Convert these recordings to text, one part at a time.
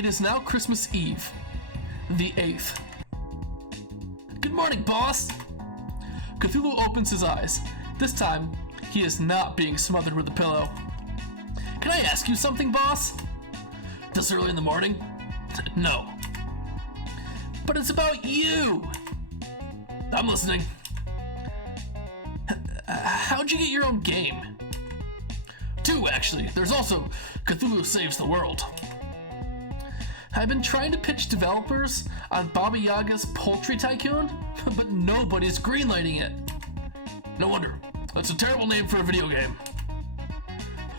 It is now Christmas Eve, the 8th. Good morning, boss! Cthulhu opens his eyes. This time, he is not being smothered with a pillow. Can I ask you something, boss? This early in the morning? No. But it's about you! I'm listening. How'd you get your own game? 2, actually. There's also Cthulhu Saves the World. I've been trying to pitch developers on Baba Yaga's Poultry Tycoon, but nobody's greenlighting it. No wonder. That's a terrible name for a video game.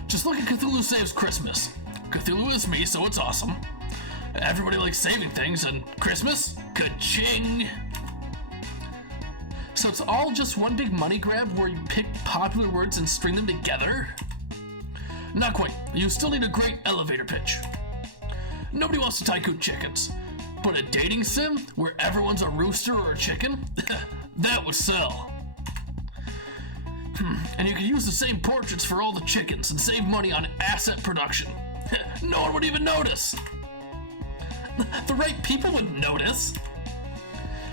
Just look at Cthulhu Saves Christmas. Cthulhu is me, so it's awesome. Everybody likes saving things, and Christmas? Ka-ching! So it's all just one big money grab where you pick popular words and string them together? Not quite. You still need a great elevator pitch. Nobody wants to tycoon chickens, but a dating sim where everyone's a rooster or a chicken? That would sell. And you could use the same portraits for all the chickens and save money on asset production. No one would even notice. The right people would notice.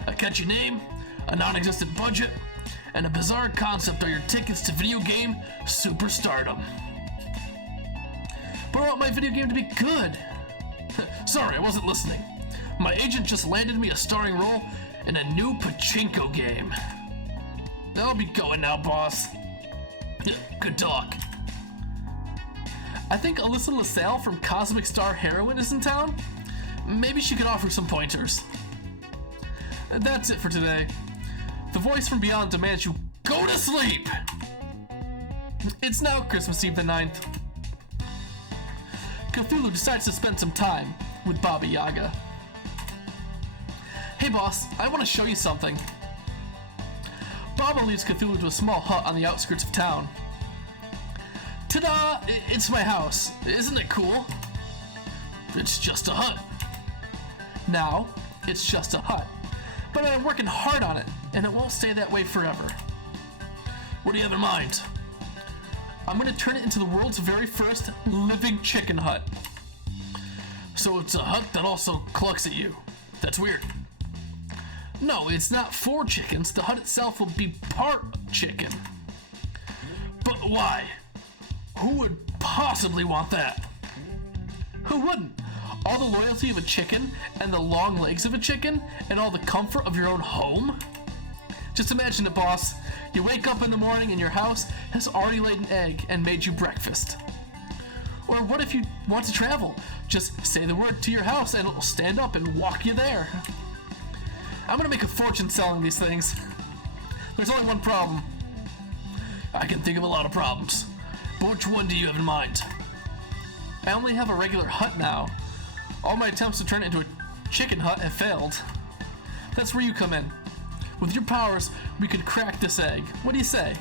A catchy name, a non-existent budget, and a bizarre concept are your tickets to video game superstardom. But I want my video game to be good. Sorry, I wasn't listening. My agent just landed me a starring role in a new pachinko game. I'll be going now, boss. Good talk. I think Alyssa LaSalle from Cosmic Star Heroine is in town. Maybe she could offer some pointers. That's it for today. The voice from beyond demands you go to sleep! It's now Christmas Eve the 9th. Cthulhu decides to spend some time with Baba Yaga. Hey boss, I want to show you something. Baba leads Cthulhu to a small hut on the outskirts of town. Ta-da! It's my house. Isn't it cool? It's just a hut. Now, it's just a hut. But I'm working hard on it, and it won't stay that way forever. What do you have in mind? I'm going to turn it into the world's very first living chicken hut. So it's a hut that also clucks at you. That's weird. No, it's not for chickens. The hut itself will be part chicken. But why? Who would possibly want that? Who wouldn't? All the loyalty of a chicken, and the long legs of a chicken, and all the comfort of your own home? Just imagine it, boss. You wake up in the morning and your house has already laid an egg and made you breakfast. Or what if you want to travel? Just say the word to your house and it'll stand up and walk you there. I'm gonna make a fortune selling these things. There's only one problem. I can think of a lot of problems, but which one do you have in mind? I only have a regular hut now. All my attempts to turn it into a chicken hut have failed. That's where you come in. With your powers, we could crack this egg. What do you say?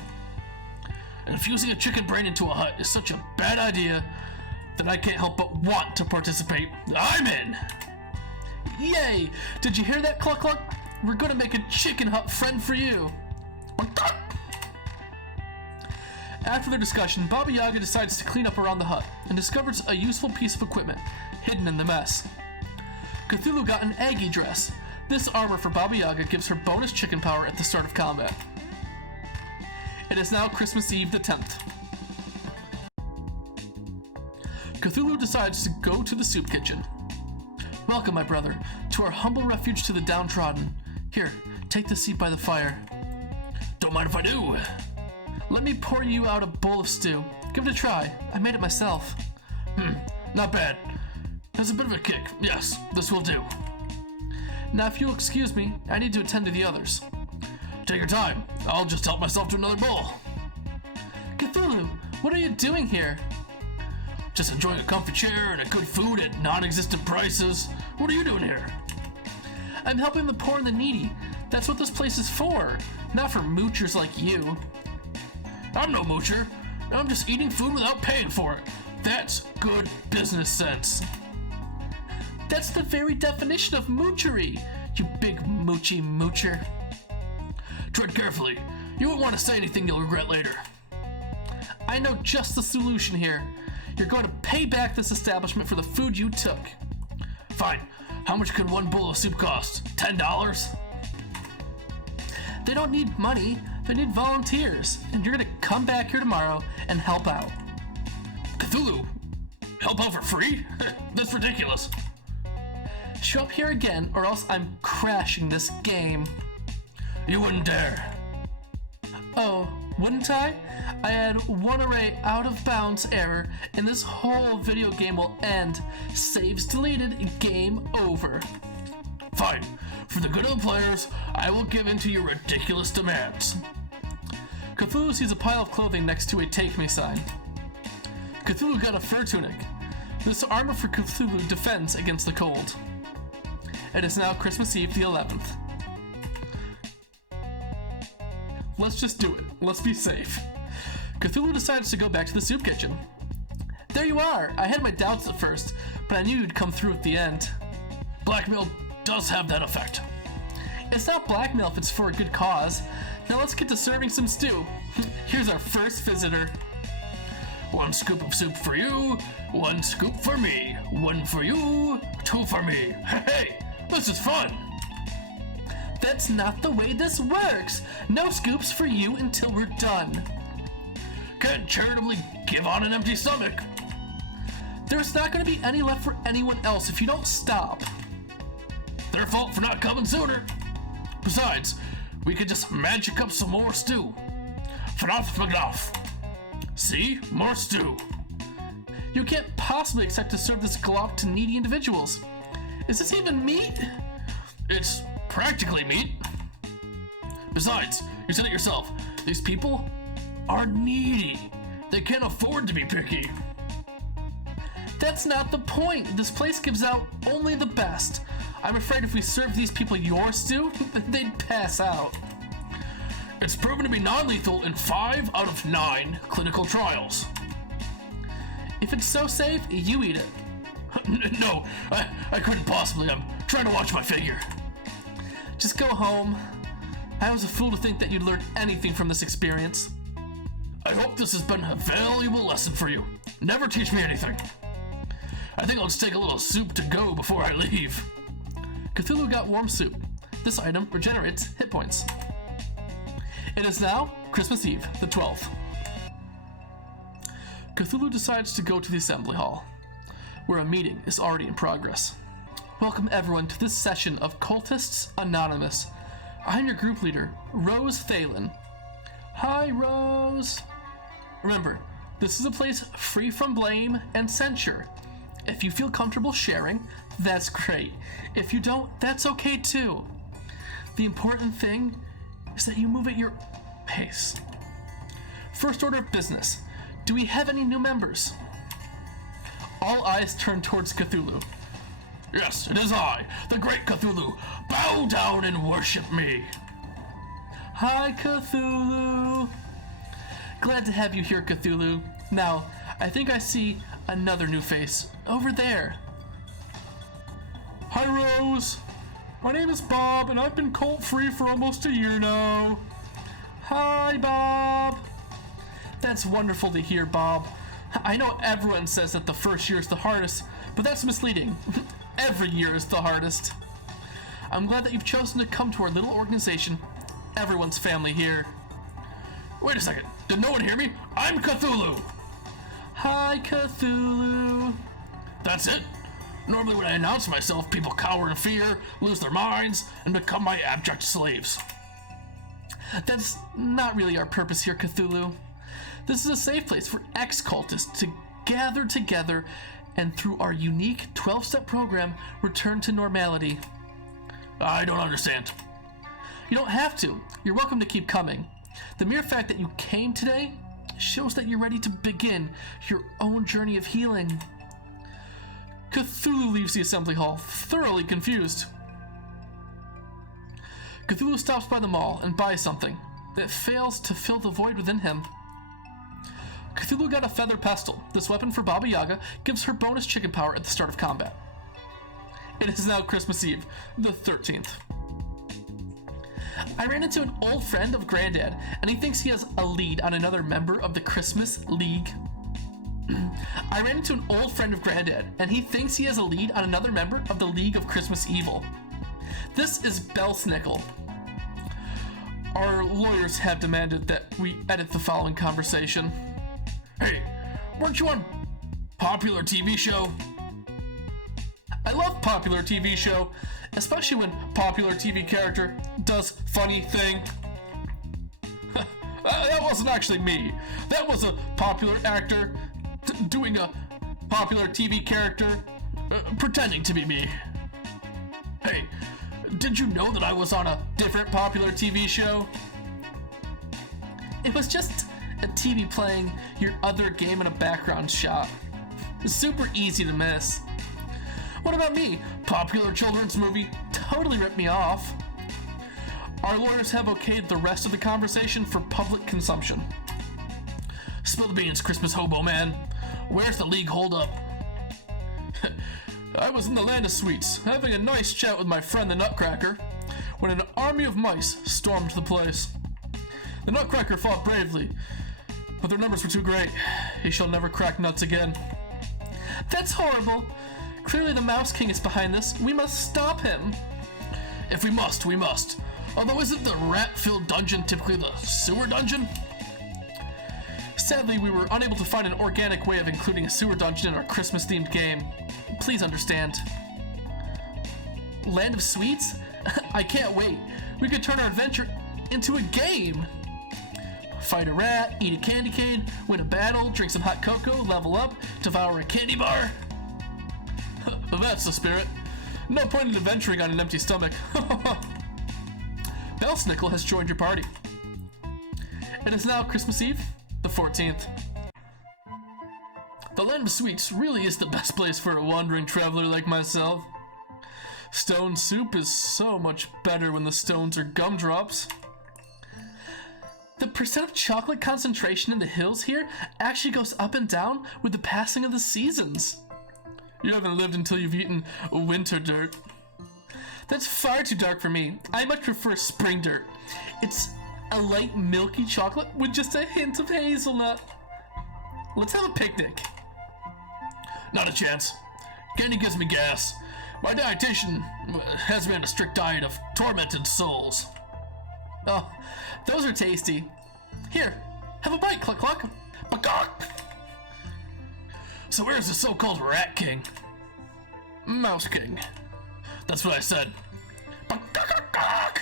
Infusing a chicken brain into a hut is such a bad idea that I can't help but want to participate. I'm in! Yay! Did you hear that, Cluck Cluck? We're gonna make a chicken hut friend for you. After their discussion, Baba Yaga decides to clean up around the hut and discovers a useful piece of equipment hidden in the mess. Cthulhu got an Aggie dress. This armor for Baba Yaga gives her bonus chicken power at the start of combat. It is now Christmas Eve the 10th. Cthulhu decides to go to the soup kitchen. Welcome, my brother, to our humble refuge to the downtrodden. Here, take the seat by the fire. Don't mind if I do. Let me pour you out a bowl of stew. Give it a try. I made it myself. Not bad. Has a bit of a kick. Yes, this will do. Now, if you'll excuse me, I need to attend to the others. Take your time. I'll just help myself to another bowl. Cthulhu, what are you doing here? Just enjoying a comfy chair and a good food at non-existent prices. What are you doing here? I'm helping the poor and the needy. That's what this place is for. Not for moochers like you. I'm no moocher. I'm just eating food without paying for it. That's good business sense. That's the very definition of moochery, you big moochy moocher. Tread carefully. You won't want to say anything you'll regret later. I know just the solution here. You're going to pay back this establishment for the food you took. Fine. How much could one bowl of soup cost? $10? They don't need money, they need volunteers, and you're gonna come back here tomorrow and help out. Cthulhu? Help out for free? That's ridiculous. Show up here again, or else I'm crashing this game. You wouldn't dare. Oh, wouldn't I? I had one array out of bounds error, and this whole video game will end. Saves deleted, game over. Fine. For the good of the players, I will give in to your ridiculous demands. Cthulhu sees a pile of clothing next to a take me sign. Cthulhu got a fur tunic. This armor for Cthulhu defends against the cold. It is now Christmas Eve the 11th. Let's just do it. Let's be safe. Cthulhu decides to go back to the soup kitchen. There you are! I had my doubts at first, but I knew you'd come through at the end. Blackmail does have that effect. It's not blackmail if it's for a good cause. Now let's get to serving some stew. Here's our first visitor. 1 scoop of soup for you, 1 scoop for me, 1 for you, 2 for me. Hey, this is fun. That's not the way this works. No scoops for you until we're done. Can't charitably give on an empty stomach. There's not going to be any left for anyone else if you don't stop. Their fault for not coming sooner. Besides, we could just magic up some more stew. Fnoff. See? More stew. You can't possibly expect to serve this glop to needy individuals. Is this even meat? It's practically meat. Besides, you said it yourself. These people are needy. They can't afford to be picky. That's not the point. This place gives out only the best. I'm afraid if we serve these people your stew, they'd pass out. It's proven to be non-lethal in 5 out of 9 clinical trials. If it's so safe, you eat it. No, I couldn't possibly. I'm trying to watch my figure. Just go home. I was a fool to think that you'd learn anything from this experience. I hope this has been a valuable lesson for you. Never teach me anything. I think I'll just take a little soup to go before I leave. Cthulhu got warm soup. This item regenerates hit points. It is now Christmas Eve, the 12th. Cthulhu decides to go to the assembly hall, where a meeting is already in progress. Welcome everyone to this session of Cultists Anonymous. I'm your group leader, Rose Thalen. Hi, Rose. Remember, this is a place free from blame and censure. If you feel comfortable sharing, that's great. If you don't, that's okay too. The important thing is that you move at your pace. First order of business. Do we have any new members? All eyes turn towards Cthulhu. Yes, it is I, the great Cthulhu. Bow down and worship me. Hi, Cthulhu. Glad to have you here, Cthulhu. Now, I think I see another new face over there. Hi, Rose. My name is Bob, and I've been cult-free for almost a year now. Hi, Bob. That's wonderful to hear, Bob. I know everyone says that the first year is the hardest, but that's misleading. Every year is the hardest. I'm glad that you've chosen to come to our little organization. Everyone's family here. Wait a second. Did no one hear me? I'm Cthulhu. Hi, Cthulhu. That's it? Normally when I announce myself, people cower in fear, lose their minds, and become my abject slaves. That's not really our purpose here, Cthulhu. This is a safe place for ex-cultists to gather together and through our unique 12-step program, return to normality. I don't understand. You don't have to. You're welcome to keep coming. The mere fact that you came today shows that you're ready to begin your own journey of healing. Cthulhu leaves the assembly hall, thoroughly confused. Cthulhu stops by the mall and buys something that fails to fill the void within him. Cthulhu got a feather pestle. This weapon for Baba Yaga gives her bonus chicken power at the start of combat. It is now Christmas Eve, the 13th. I ran into an old friend of Granddad, and he thinks he has a lead on another member of the Christmas League. I ran into an old friend of Granddad, and he thinks he has a lead on another member of the League of Christmas Evil. This is Belsnickel. Our lawyers have demanded that we edit the following conversation. Hey, weren't you on popular TV show? I love popular TV show, especially when popular TV character does funny thing. That wasn't actually me. That was a popular actor doing a popular TV character, pretending to be me. Hey, did you know that I was on a different popular TV show? It was just a TV playing your other game in a background shot. Super easy to miss. What about me? Popular children's movie totally ripped me off. Our lawyers have okayed the rest of the conversation for public consumption. Spill the beans, Christmas hobo man. Where's the league holdup? I was in the land of sweets, having a nice chat with my friend the Nutcracker, when an army of mice stormed the place. The Nutcracker fought bravely, but their numbers were too great. He shall never crack nuts again. That's horrible. Clearly the Mouse King is behind this. We must stop him. If we must, we must. Although isn't the rat-filled dungeon typically the sewer dungeon? Sadly, we were unable to find an organic way of including a sewer dungeon in our Christmas-themed game. Please understand. Land of Sweets? I can't wait. We could turn our adventure into a game. Fight a rat, eat a candy cane, win a battle, drink some hot cocoa, level up, devour a candy bar. That's the spirit. No point in adventuring on an empty stomach. Belsnickel has joined your party. It is now Christmas Eve, the 14th. The Land of Sweets really is the best place for a wandering traveler like myself. Stone soup is so much better when the stones are gumdrops. The percent of chocolate concentration in the hills here actually goes up and down with the passing of the seasons. You haven't lived until you've eaten winter dirt. That's far too dark for me. I much prefer spring dirt. It's a light milky chocolate with just a hint of hazelnut. Let's have a picnic. Not a chance. Candy gives me gas. My dietitian has me on a strict diet of tormented souls. Oh, those are tasty. Here, have a bite, Cluck Cluck. Bagok! So where's the so-called Rat King? Mouse King. That's what I said. Bagok!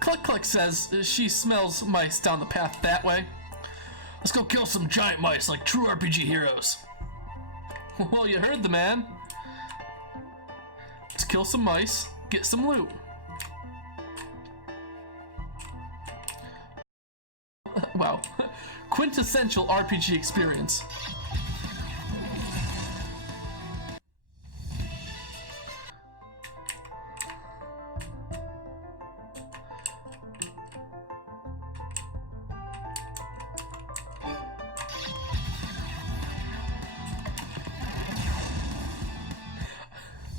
Cluck Cluck says she smells mice down the path that way. Let's go kill some giant mice like true RPG heroes. Well, you heard the man. Let's kill some mice, get some loot. Wow. Quintessential RPG experience.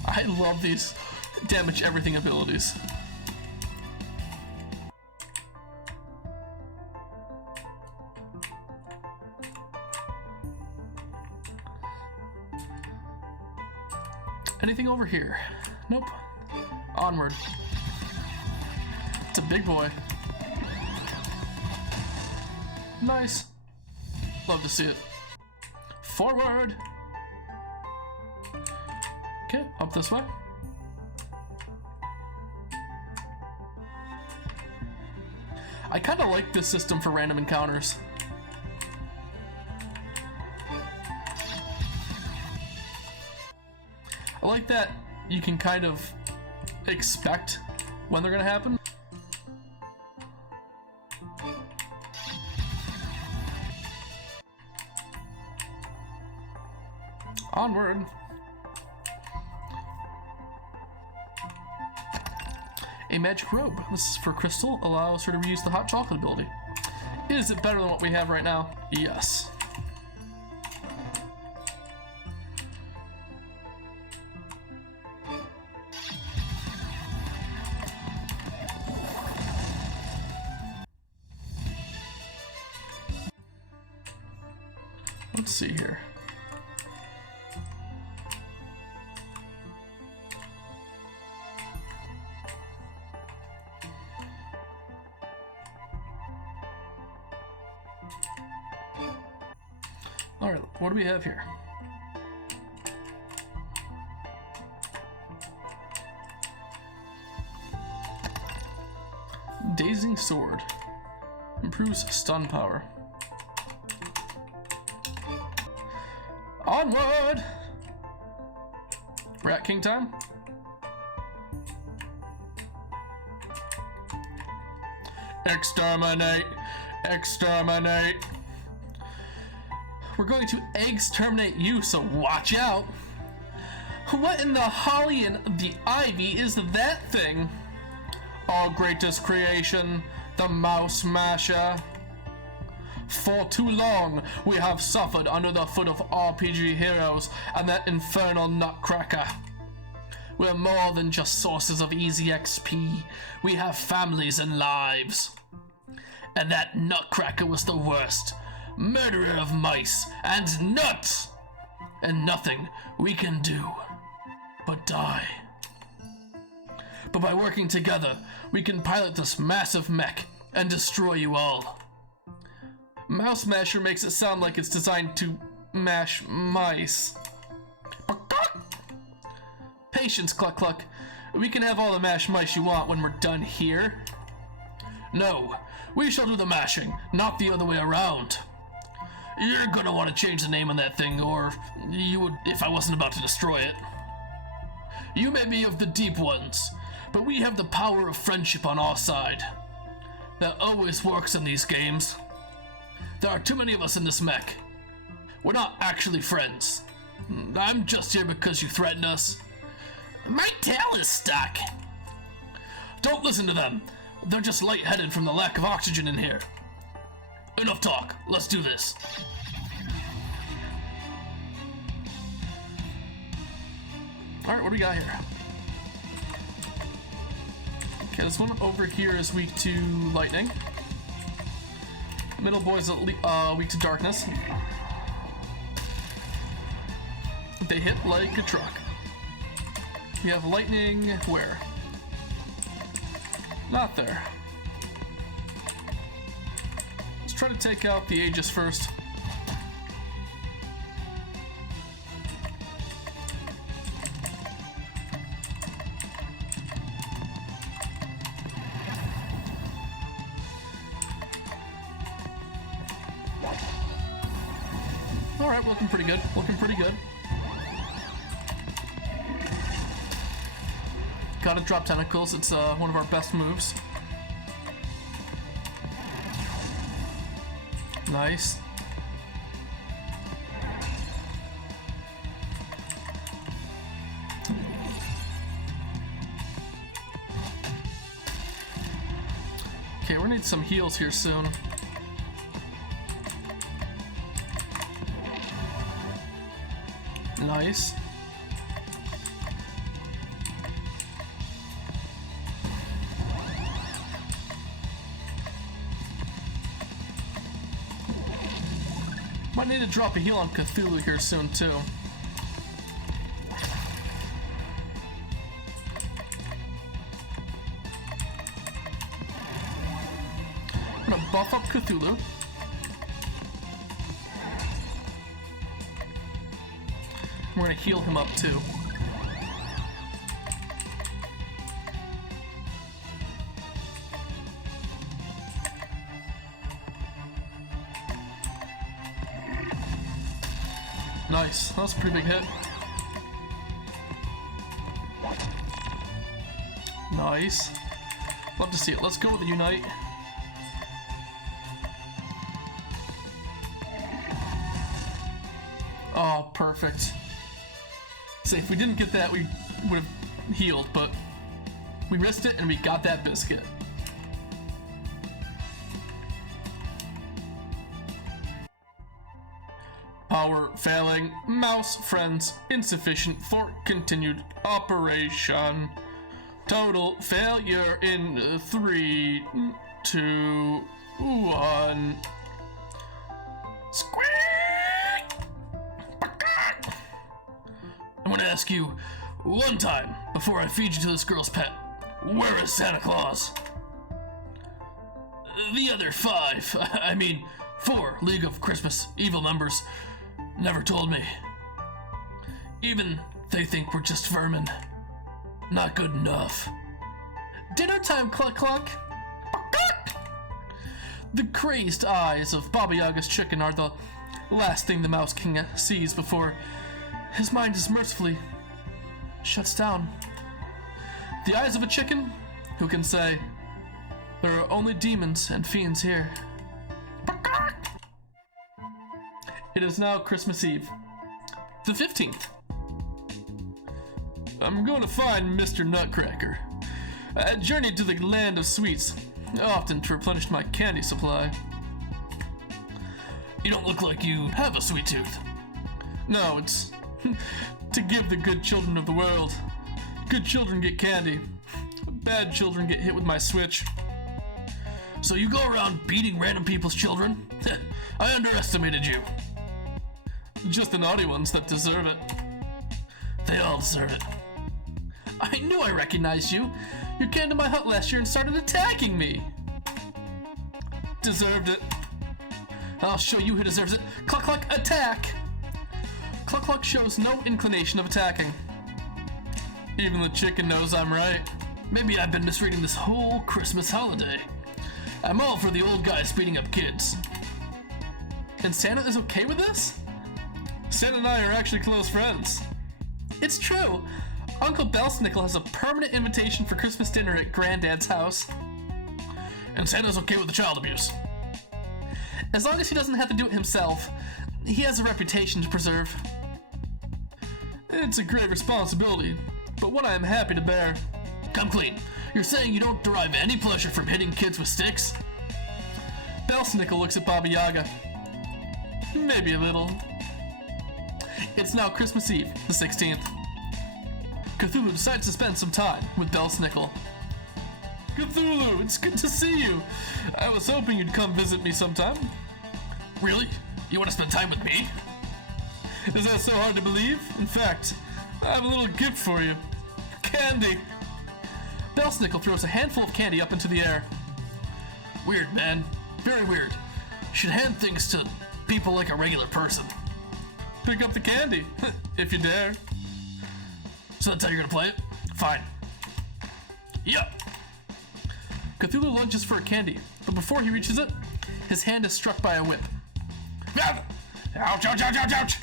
I love these damage everything abilities. Anything over here? Nope. Onward. It's a big boy. Nice. Love to see it. Forward. Okay, up this way. I kind of like this system for random encounters. I like that you can kind of expect when they're gonna happen. Onward. A magic robe. This is for Crystal. Allows her to reuse the hot chocolate ability. Is it better than what we have right now? Yes. Let's see here. Alright, what do we have here? Dazing Sword. Improves stun power. Onward! Rat King time? Exterminate! Exterminate! We're going to exterminate you, so watch out! What in the holly and the ivy is that thing? Our greatest creation, the Mouse Masher. For too long, we have suffered under the foot of RPG heroes and that infernal nutcracker. We're more than just sources of easy XP. We have families and lives. And that nutcracker was the worst. Murderer of mice and nuts! And nothing we can do but die. But by working together, we can pilot this massive mech and destroy you all. Mouse Masher makes it sound like it's designed to mash mice. Patience, Cluck Cluck. We can have all the mashed mice you want when we're done here. No, we shall do the mashing, not the other way around. You're gonna want to change the name on that thing, or you would if I wasn't about to destroy it. You may be of the deep ones, but we have the power of friendship on our side. That always works in these games. There are too many of us in this mech. We're not actually friends. I'm just here because you threatened us. My tail is stuck. Don't listen to them. They're just lightheaded from the lack of oxygen in here. Enough talk. Let's do this. Alright, what do we got here? Okay, this one over here is weak to lightning. Middle boy's weak to darkness. They hit like a truck. We have lightning where? Not there. Let's try to take out the Aegis first. Alright, looking pretty good. Looking pretty good. Gotta drop tentacles, it's one of our best moves. Nice. Okay, we're gonna need some heals here soon. Nice. Might need to drop a heal on Cthulhu here soon too. I'm gonna buff up Cthulhu. We're gonna heal him up too. Nice, that was a pretty big hit. Nice. Love to see it. Let's go with the Unite. Oh, perfect. So if we didn't get that, we would have healed, but we risked it and we got that biscuit. Power failing. Mouse friends insufficient for continued operation. Total failure in 3, 2, 1. Squeak! want to ask you one time before I feed you to this girl's pet. Where is Santa Claus? The other 4 League of Christmas Evil members never told me. Even they think we're just vermin. Not good enough. Dinner time, cluck cluck. The crazed eyes of Baba Yaga's chicken are the last thing the Mouse King sees before his mind is mercifully shuts down. The eyes of a chicken who can say, there are only demons and fiends here. It is now Christmas Eve, the 15th. I'm going to find Mr. Nutcracker. I journeyed to the land of sweets, often to replenish my candy supply. You don't look like you have a sweet tooth. No, it's to give the good children of the world. Good children get candy. Bad children get hit with my switch. So you go around beating random people's children? I underestimated you. Just the naughty ones that deserve it. They all deserve it. I knew I recognized you. You came to my hut last year and started attacking me. Deserved it. I'll show you who deserves it. Cluck cluck, attack! Cluck cluck shows no inclination of attacking. Even the chicken knows I'm right. Maybe I've been misreading this whole Christmas holiday. I'm all for the old guys beating up kids. And Santa is okay with this? Santa and I are actually close friends. It's true. Uncle Belsnickel has a permanent invitation for Christmas dinner at Granddad's house. And Santa's okay with the child abuse. As long as he doesn't have to do it himself, he has a reputation to preserve. It's a great responsibility, but one I am happy to bear. Come clean. You're saying you don't derive any pleasure from hitting kids with sticks? Belsnickel looks at Baba Yaga. Maybe a little. It's now Christmas Eve, the 16th. Cthulhu decides to spend some time with Belsnickel. Cthulhu, it's good to see you. I was hoping you'd come visit me sometime. Really? You want to spend time with me? Is that so hard to believe? In fact, I have a little gift for you. Candy. Belsnickel throws a handful of candy up into the air. Weird, man. Very weird. You should hand things to people like a regular person. Pick up the candy, if you dare. So that's how you're gonna play it? Fine. Yup. Cthulhu lunges for a candy, but before he reaches it, his hand is struck by a whip. Ouch, ouch, ouch, ouch, ouch!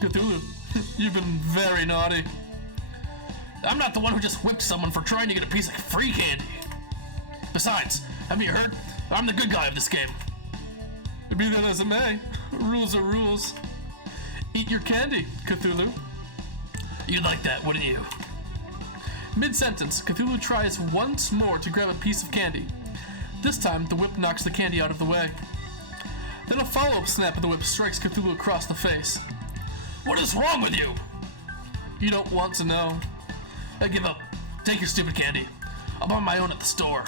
Cthulhu, you've been very naughty. I'm not the one who just whipped someone for trying to get a piece of free candy. Besides, haven't you heard? I'm the good guy of this game. Be that as it may, rules are rules. Eat your candy, Cthulhu. You'd like that, wouldn't you? Mid-sentence, Cthulhu tries once more to grab a piece of candy. This time, the whip knocks the candy out of the way. Then a follow-up snap of the whip strikes Cthulhu across the face. What is wrong with you? You don't want to know. I give up. Take your stupid candy. I'll buy my own at the store.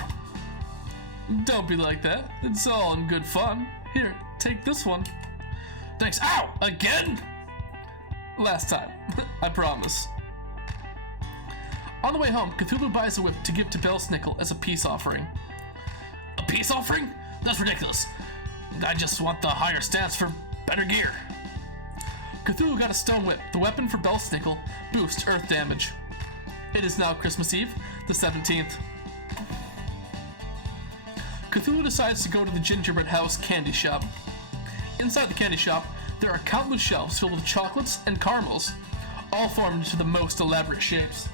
Don't be like that. It's all in good fun. Here, take this one. Thanks. Ow! Again? Last time. I promise. On the way home, Cthulhu buys a whip to give to Belsnickel as a peace offering. A peace offering? That's ridiculous. I just want the higher stats for better gear. Cthulhu got a stone whip. The weapon for Belsnickel boosts earth damage. It is now Christmas Eve, the 17th. Cthulhu decides to go to the gingerbread house candy shop. Inside the candy shop, there are countless shelves filled with chocolates and caramels, all formed into the most elaborate shapes.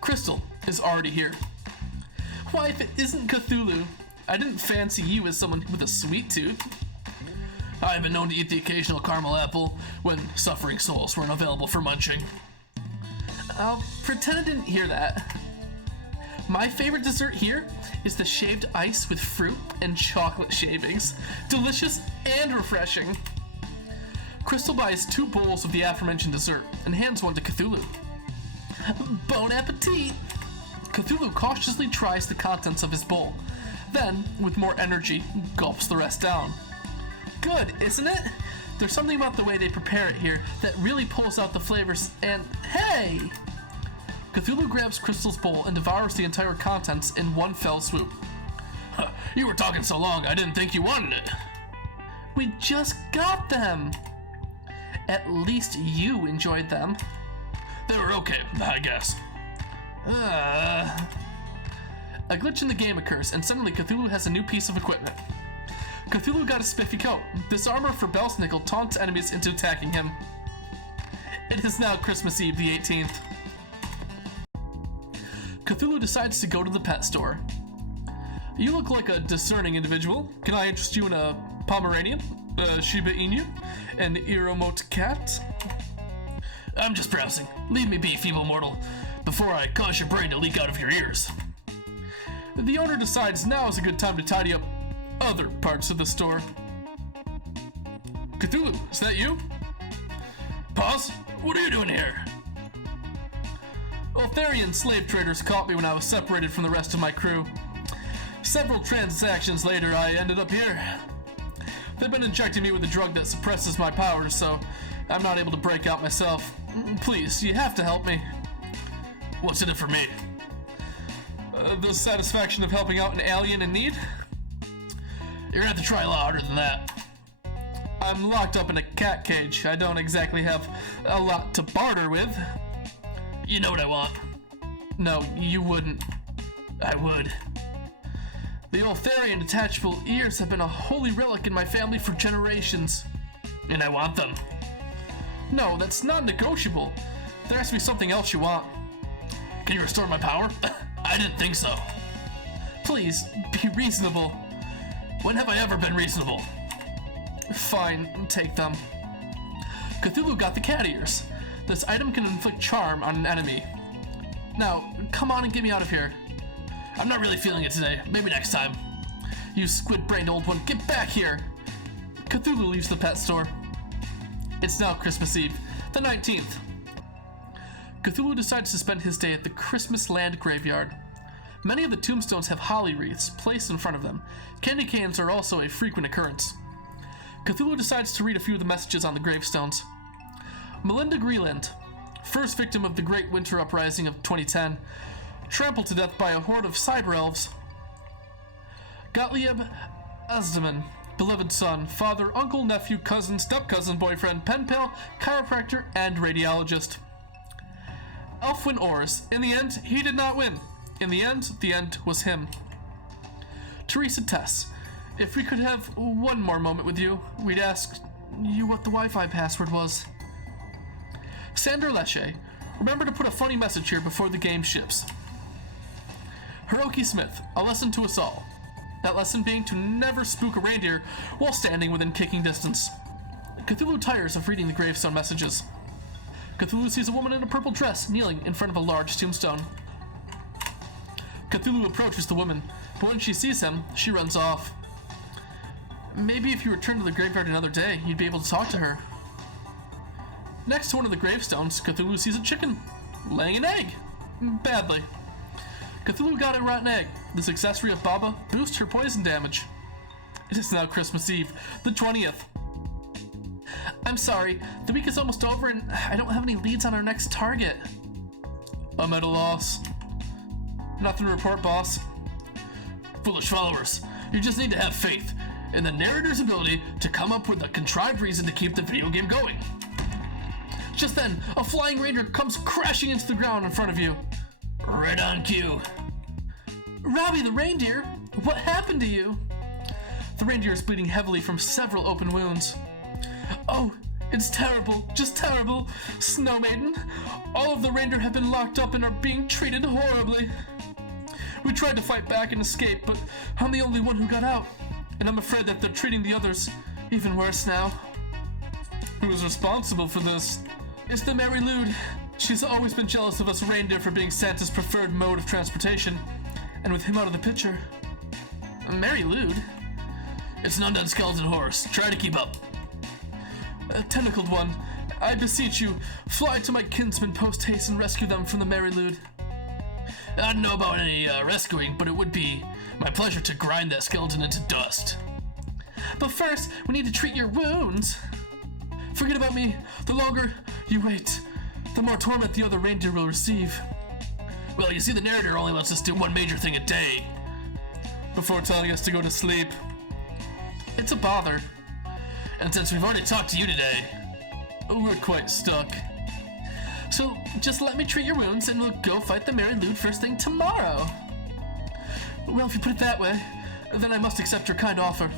Crystal is already here. Why, if it isn't Cthulhu, I didn't fancy you as someone with a sweet tooth. I've been known to eat the occasional caramel apple when suffering souls weren't available for munching. I'll pretend I didn't hear that. My favorite dessert here is the shaved ice with fruit and chocolate shavings. Delicious and refreshing. Crystal buys 2 bowls of the aforementioned dessert and hands one to Cthulhu. Bon appetit! Cthulhu cautiously tries the contents of his bowl, then, with more energy, gulps the rest down. Good, isn't it? There's something about the way they prepare it here that really pulls out the flavors, and hey! Cthulhu grabs Crystal's bowl and devours the entire contents in one fell swoop. You were talking so long, I didn't think you wanted it. We just got them! At least you enjoyed them. They were okay, I guess. A glitch in the game occurs, and suddenly Cthulhu has a new piece of equipment. Cthulhu got a spiffy coat. This armor for Belsnickel taunts enemies into attacking him. It is now Christmas Eve, the 18th. Cthulhu decides to go to the pet store. You look like a discerning individual. Can I interest you in a Pomeranian, a Shiba Inu, an Iromote cat? I'm just browsing. Leave me be, feeble mortal, before I cause your brain to leak out of your ears. The owner decides now is a good time to tidy up other parts of the store. Cthulhu, is that you? Pause. What are you doing here? Ultharian slave traders caught me when I was separated from the rest of my crew. Several transactions later, I ended up here. They've been injecting me with a drug that suppresses my powers, so I'm not able to break out myself. Please, you have to help me. What's in it for me? The satisfaction of helping out an alien in need? You're gonna have to try a lot harder than that. I'm locked up in a cat cage. I don't exactly have a lot to barter with. You know what I want. No, you wouldn't. I would. The Ultharian detachable ears have been a holy relic in my family for generations. And I want them. No, that's not negotiable. There has to be something else you want. Can you restore my power? I didn't think so. Please, be reasonable. When have I ever been reasonable? Fine, take them. Cthulhu got the cat ears. This item can inflict charm on an enemy. Now, come on and get me out of here. I'm not really feeling it today. Maybe next time. You squid-brained old one, get back here! Cthulhu leaves the pet store. It's now Christmas Eve, the 19th. Cthulhu decides to spend his day at the Christmas Land graveyard. Many of the tombstones have holly wreaths placed in front of them. Candy canes are also a frequent occurrence. Cthulhu decides to read a few of the messages on the gravestones. Melinda Greeland, first victim of the Great Winter Uprising of 2010, trampled to death by a horde of cyber elves. Gottlieb Asdeman, beloved son, father, uncle, nephew, cousin, step-cousin, boyfriend, pen pal, chiropractor, and radiologist. Elfwin Ors, in the end, he did not win. In the end was him. Teresa Tess, if we could have one more moment with you, we'd ask you what the Wi-Fi password was. Sander Lesche, remember to put a funny message here before the game ships. Hiroki Smith, a lesson to us all. That lesson being to never spook a reindeer while standing within kicking distance. Cthulhu tires of reading the gravestone messages. Cthulhu sees a woman in a purple dress kneeling in front of a large tombstone. Cthulhu approaches the woman, but when she sees him, she runs off. Maybe if you return to the graveyard another day, you'd be able to talk to her. Next to one of the gravestones, Cthulhu sees a chicken laying an egg. Badly. Cthulhu got a rotten egg. This accessory of Baba boosts her poison damage. It is now Christmas Eve, the 20th. I'm sorry, the week is almost over and I don't have any leads on our next target. I'm at a loss. Nothing to report, boss. Foolish followers, you just need to have faith in the narrator's ability to come up with a contrived reason to keep the video game going. Just then, a flying reindeer comes crashing into the ground in front of you. Right on cue. Robbie the reindeer, what happened to you? The reindeer is bleeding heavily from several open wounds. Oh, it's terrible, just terrible. Snow Maiden, all of the reindeer have been locked up and are being treated horribly. We tried to fight back and escape, but I'm the only one who got out. And I'm afraid that they're treating the others even worse now. Who is responsible for this? It's the Mary Lude. She's always been jealous of us reindeer for being Santa's preferred mode of transportation. And with him out of the picture... Mary Lude? It's an undead skeleton horse. Try to keep up. A tentacled one. I beseech you, fly to my kinsmen post-haste and rescue them from the Mary Lude. I don't know about any rescuing, but it would be my pleasure to grind that skeleton into dust. But first, we need to treat your wounds. Forget about me. The longer you wait, the more torment the other reindeer will receive. Well, you see, the narrator only lets us do one major thing a day before telling us to go to sleep. It's a bother. And since we've already talked to you today, we're quite stuck. So just let me treat your wounds and we'll go fight the Merry Lude first thing tomorrow. Well, if you put it that way, then I must accept your kind offer.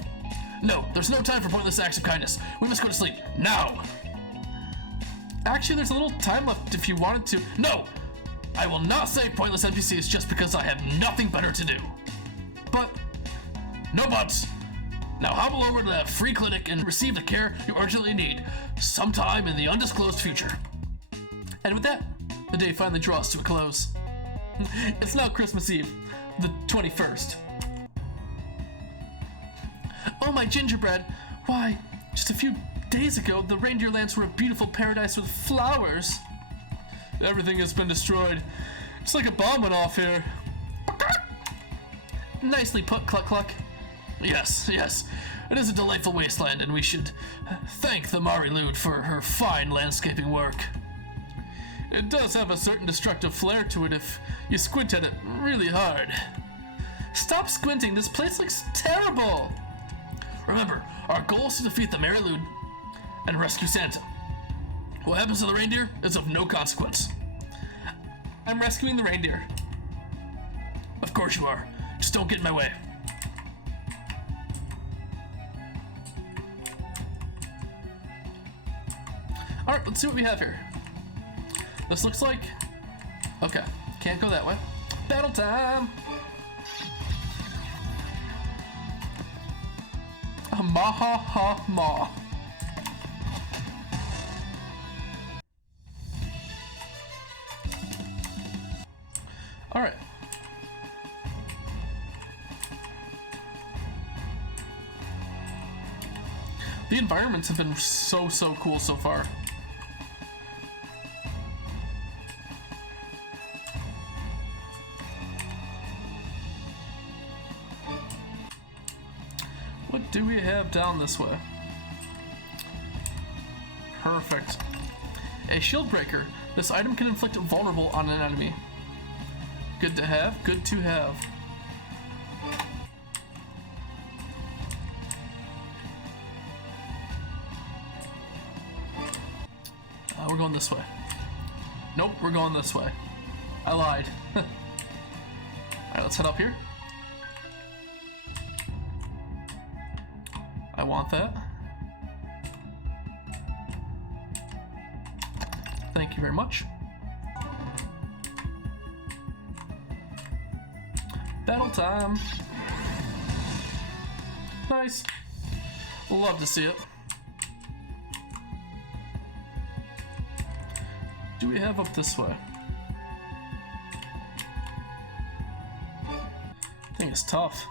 No, there's no time for pointless acts of kindness. We must go to sleep, now! Actually, there's a little time left if you wanted to. No! I will not save pointless NPCs just because I have nothing better to do. But, no buts! Now hobble over to that free clinic and receive the care you urgently need, sometime in the undisclosed future. And with that, the day finally draws to a close. It's now Christmas Eve, the 21st. Oh, my gingerbread! Why, just a few days ago, the reindeer lands were a beautiful paradise with flowers. Everything has been destroyed. It's like a bomb went off here. Nicely put, Cluck Cluck. Yes, it is a delightful wasteland, and we should thank the Mari Lude for her fine landscaping work. It does have a certain destructive flair to it if you squint at it really hard. Stop squinting, this place looks terrible! Remember, our goal is to defeat the Mari Lude and rescue Santa. What happens to the reindeer is of no consequence. I'm rescuing the reindeer. Of course you are. Just don't get in my way. Alright, let's see what we have here. This looks like... Okay, can't go that way. Battle time! Ma. Alright. The environments have been so cool so far. What do we have down this way? Perfect. A shield breaker. This item can inflict vulnerable on an enemy. Good to have, good to have. We're going this way. Nope, we're going this way. I lied. Alright, let's head up here. I want that. Thank you very much. Battle time. Nice. Love to see it. Do we have up this way? I think it's tough.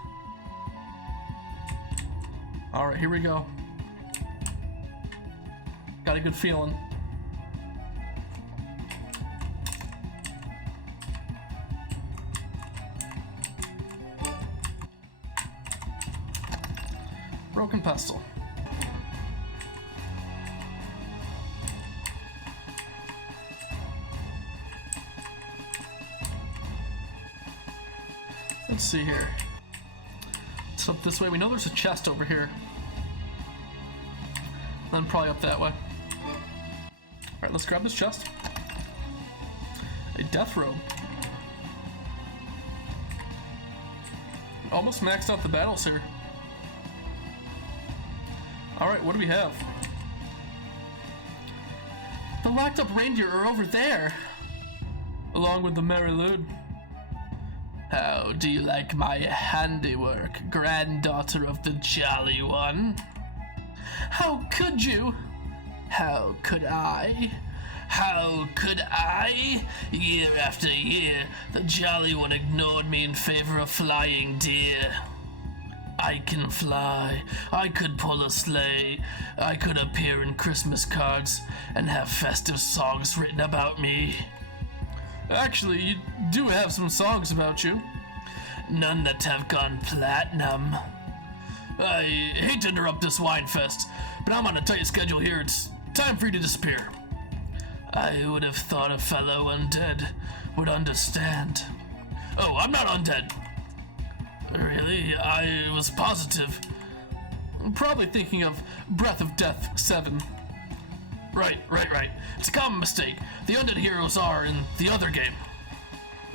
Alright, here we go. Got a good feeling. Broken pestle. Let's see here. It's up this way. We know there's a chest over here. Then probably up that way. Alright, let's grab this chest. A death robe. Almost maxed out the battles here. Alright, what do we have? The locked up reindeer are over there. Along with the Merry Lude. How do you like my handiwork, granddaughter of the Jolly One? How could you? How could I? How could I? Year after year, the Jolly One ignored me in favor of flying deer. I can fly, I could pull a sleigh, I could appear in Christmas cards and have festive songs written about me. Actually, you do have some songs about you. None that have gone platinum. I hate to interrupt this wine fest, but I'm on a tight schedule here. It's Time for you to disappear. I would have thought a fellow undead would understand. Oh, I'm not undead. Really? I was positive. I'm probably thinking of Breath of Death 7. Right. It's a common mistake. The undead heroes are in the other game.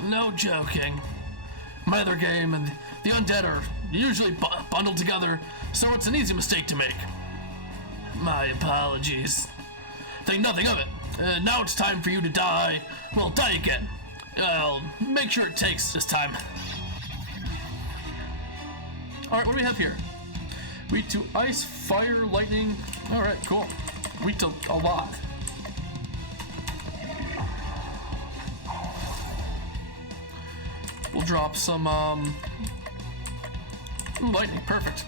No joking. My other game and the undead are usually bundled together, so it's an easy mistake to make. My apologies. Think nothing of it. Now it's time for you to die. Well, die again. I'll make sure it takes this time. Alright, what do we have here? Weak to ice, fire, lightning. Alright, cool. Weak to a lot. We'll drop some, ooh, lightning, perfect.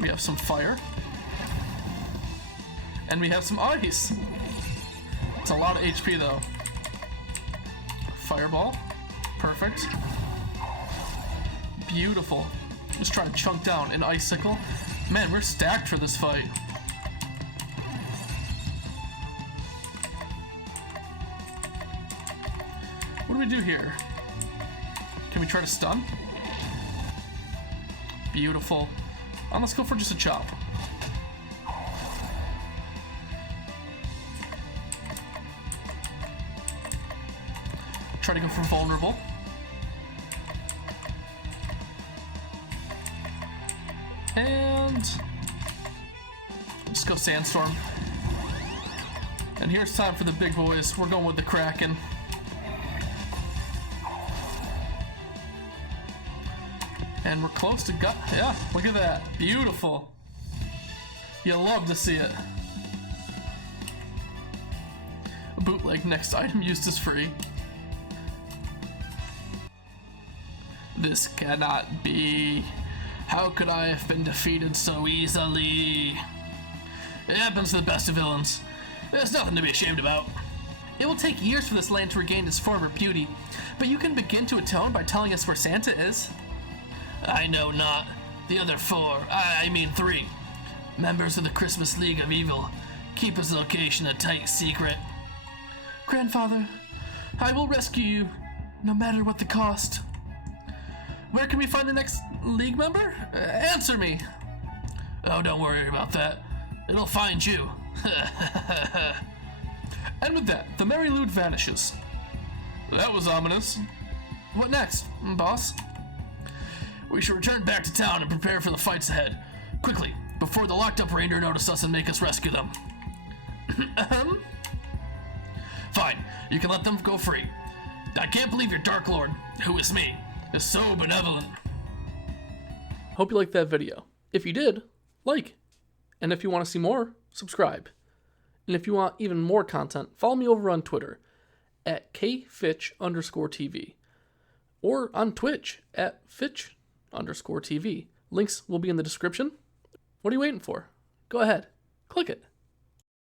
We have some fire. And we have some ice. It's a lot of HP though. Fireball, perfect. Beautiful. Just trying to chunk down an icicle. Man, we're stacked for this fight. What do we do here? Can we try to stun? Beautiful. Let's go for just a chop. Try to go for vulnerable. And just go sandstorm. And here's time for the big boys. We're going with the Kraken. And we're close to gut. Yeah, look at that. Beautiful. You'll love to see it. A bootleg next item used is free. This cannot be. How could I have been defeated so easily? It happens to the best of villains. There's nothing to be ashamed about. It will take years for this land to regain its former beauty, but you can begin to atone by telling us where Santa is. I know not. The other three, members of the Christmas League of Evil, keep his location a tight secret. Grandfather, I will rescue you, no matter what the cost. Where can we find the next League member? Answer me. Oh, don't worry about that. It'll find you. And with that, the Merry Lude vanishes. That was ominous. What next, boss? We should return back to town and prepare for the fights ahead. Quickly, before the locked-up reindeer notice us and make us rescue them. Fine, you can let them go free. I can't believe your Dark Lord, who is me, is so benevolent. Hope you liked that video. If you did, like. And if you want to see more, subscribe. And if you want even more content, follow me over on Twitter at kfitch_TV or on Twitch at Fitch_TV. Links will be in the description. What are you waiting for? Go ahead, click it.